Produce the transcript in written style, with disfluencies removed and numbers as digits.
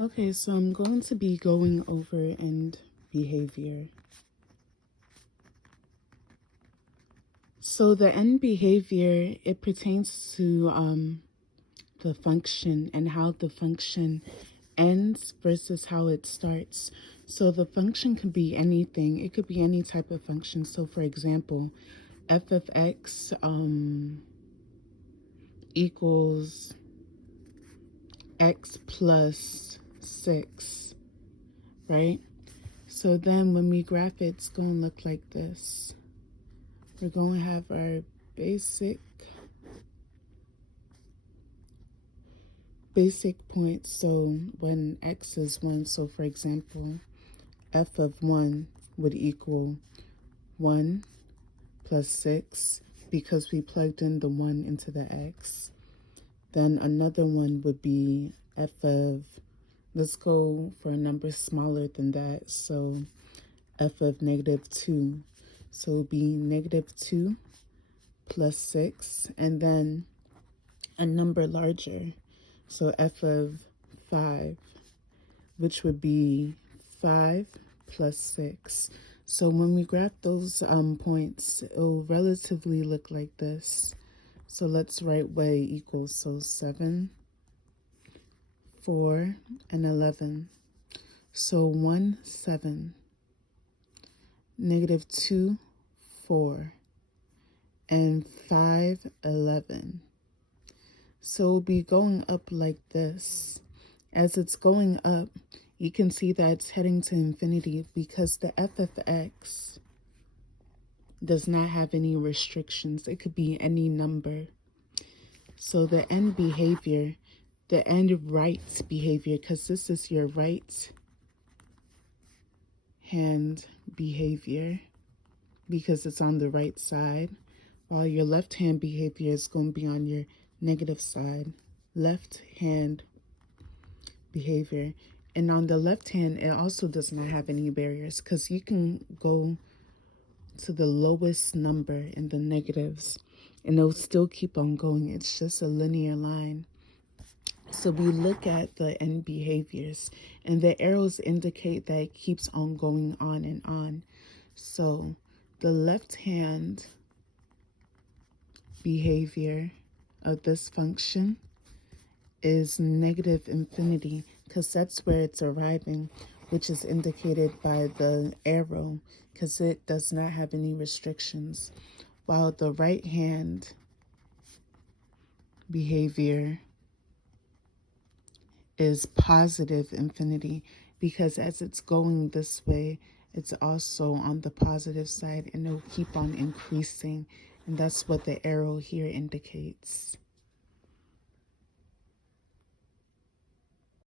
Okay, so I'm going to be going over end behavior. So the end behavior, it pertains to the function and how the function ends versus how it starts. So the function could be anything. It could be any type of function. So for example, f of x equals x plus 6, right? So then when we graph it, it's going to look like this. We're going to have our basic points. So when x is 1, so for example, f of 1 would equal 1 plus 6 because we plugged in the 1 into the x. Then another one would be f of, let's go for a number smaller than that. So f of negative 2. So it would be negative 2 plus 6. And then a number larger. So f of 5, which would be 5 plus 6. So when we graph those points, it'll relatively look like this. So let's write y equals, so 7, 4, and 11. So 1, 7, negative 2, 4, and 5, 11. So it'll be going up like this. As it's going up, you can see that it's heading to infinity because the f of x does not have any restrictions. It could be any number. So the end behavior, the end right behavior, because this is your right hand behavior because it's on the right side, while your left hand behavior is going to be on your negative side. Left hand behavior. And on the left hand, it also does not have any barriers because you can go to the lowest number in the negatives and it'll still keep on going. It's just a linear line. So we look at the end behaviors and the arrows indicate that it keeps on going on and on. So the left hand behavior of this function is negative infinity because that's where it's arriving, which is indicated by the arrow because it does not have any restrictions. While the right hand behavior is positive infinity because as it's going this way, it's also on the positive side and it'll keep on increasing. And that's what the arrow here indicates.